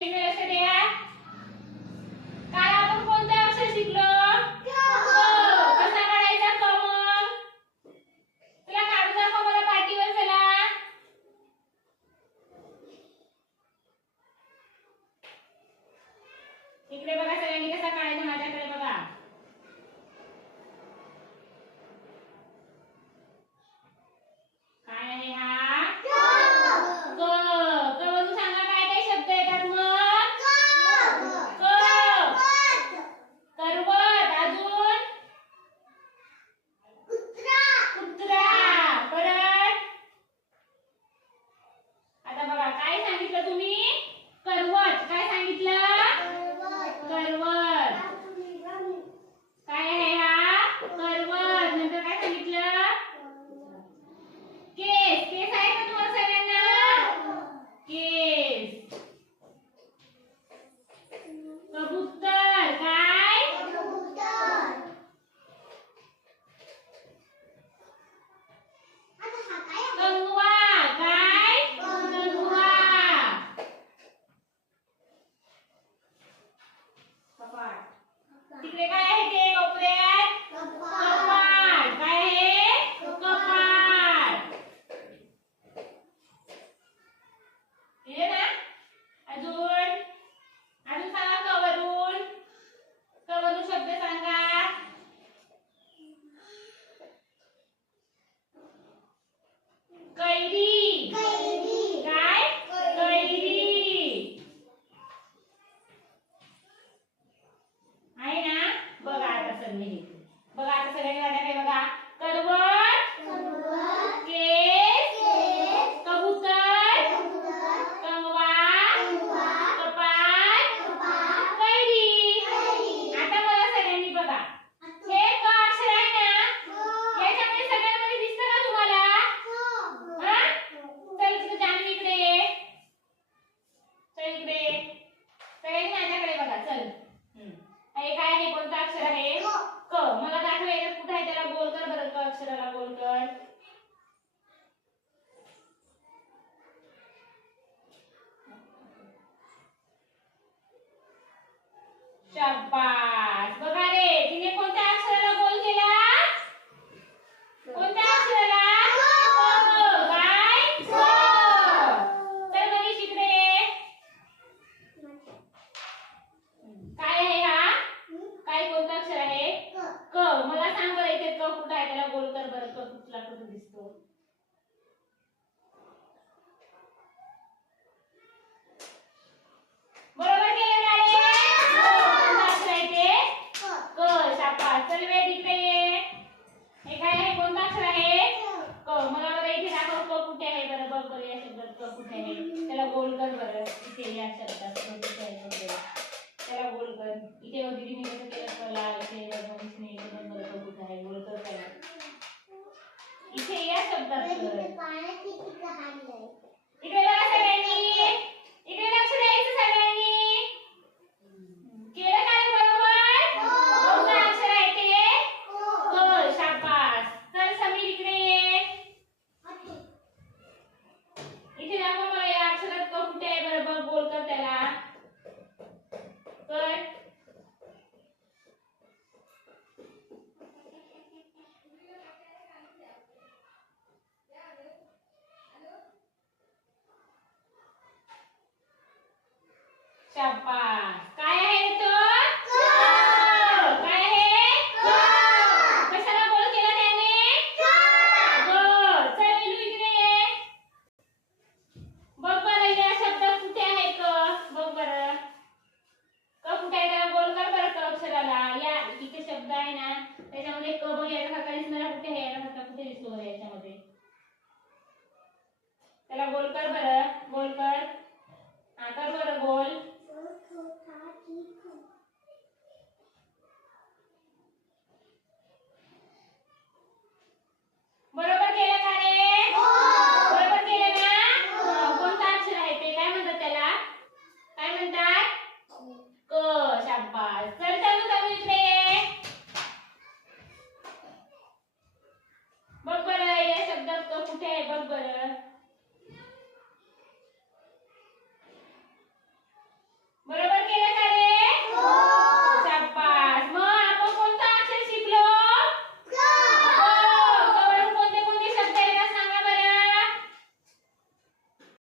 लक्ष द्या. काल आपण कोणतं अक्षर शिकलो? क. कसा काढायचा क मग? चला काढून दाखव मला पाटीवर. चला इकडे बघा सगळ्यांनी कसा काढायचा माझ्याकडे बघा. काय आहे हा? क. क वरून सांगा काय काय शब्द येतात मग? क. करवत. अजून कुत्रा. परत आता बघा काय सांगितलं तुम्ही? करवत. काय सांगितलं? करवत. काय आहे हा? करवत. नंतर काय सांगितलं? केस. केस आहे का तुम्हाला सगळ्यांना? केस. कबूतर. काय? कंगवा. काय? कंगवा. कपाट. तिकडे काय आहे ते कोपऱ्यात? कपाट. काय आहे? कपाट. हे ना? अजून अजून सांगा क वरून. क वरून शब्द सांगा. कैरी. काय? कैरी. आहे ना? बघा आता सगळे बघा आता सगळ्यांनी काय बघा. करवत. केस. कबूतर. कंगवा. कपाट. कैरी. आता मला सगळ्यांनी बघा. हे क अक्षर आहे ना? याच्यामध्ये सगळ्यांमध्ये दिसतं का तुम्हाला? हा? चल तुझं जान्हवी इकडे ये. चल इकडे ये. सगळ्यांनी माझ्याकडे बघा. चल. हे काय आहे? कोणतं अक्षर आहे? क. मला दाखव याच्यात कुठे आहे त्याला गोल कर बरं. क अक्षराला गोल कर. शाबास. बघा रे तिने कोणत्या अक्षराला गोल केला? कोणत्या अक्षराला? क. काय? क. चल मनीष इकडे ये. काय आहे हा? काय कोणतं अक्षर आहे? क. मला सांग बरं इथे क कुठं आहे त्याला गोल कर बरं. क कुठला कुठं दिसतो? बरोबर केलं ना रे? कोणतं अक्षर आहे ते? क. शाबास. चल वेद इकडे ये. हे काय आहे? कोणतं अक्षर आहे? क. मला बरं इथे दाखव क कुठे आहे बरं. बघ बरं या शब्दात क कुठे आहे त्याला गोल कर बरं. इथे या शब्दात क कुठे आहे बघ. त्याला गोल कर. इथे बघ दीदीने कसं केलं कला. इथे बघ मनीषने इथे बघ बरं क कुठे आहे. गोल कर त्याला. इथे या शब्दात कर. इकडे बघा सगळ्यांनी. इकडे लक्ष द्यायचं सगळ्यांनी. केलं काय बरोबर? कोणतं अक्षर आहे ते? क. शाबास. चल समीर इकडे ये. इथे दाखव मला या अक्षरात क कुठे आहे बरं. बघ गोल कर त्याला. कर. शाबास. काय आहे तो? क. काय आहे? क. कशाला गोल केला त्याने? क. चल इलू इकडे ये. बघ बरं या शब्दात कुठे आहे क. बघ बरं. क कुठे आहे त्याला गोल कर बरं. क अक्षराला या इथे शब्द आहे ना त्याच्यामध्ये क बघ याच्यासारखा दिसणारा कुठे आहे? याच्यासारखा कुठे दिसतो बरं याच्यामध्ये? त्याला गोल कर बरं. गोल कर. हा कर बरं गोल.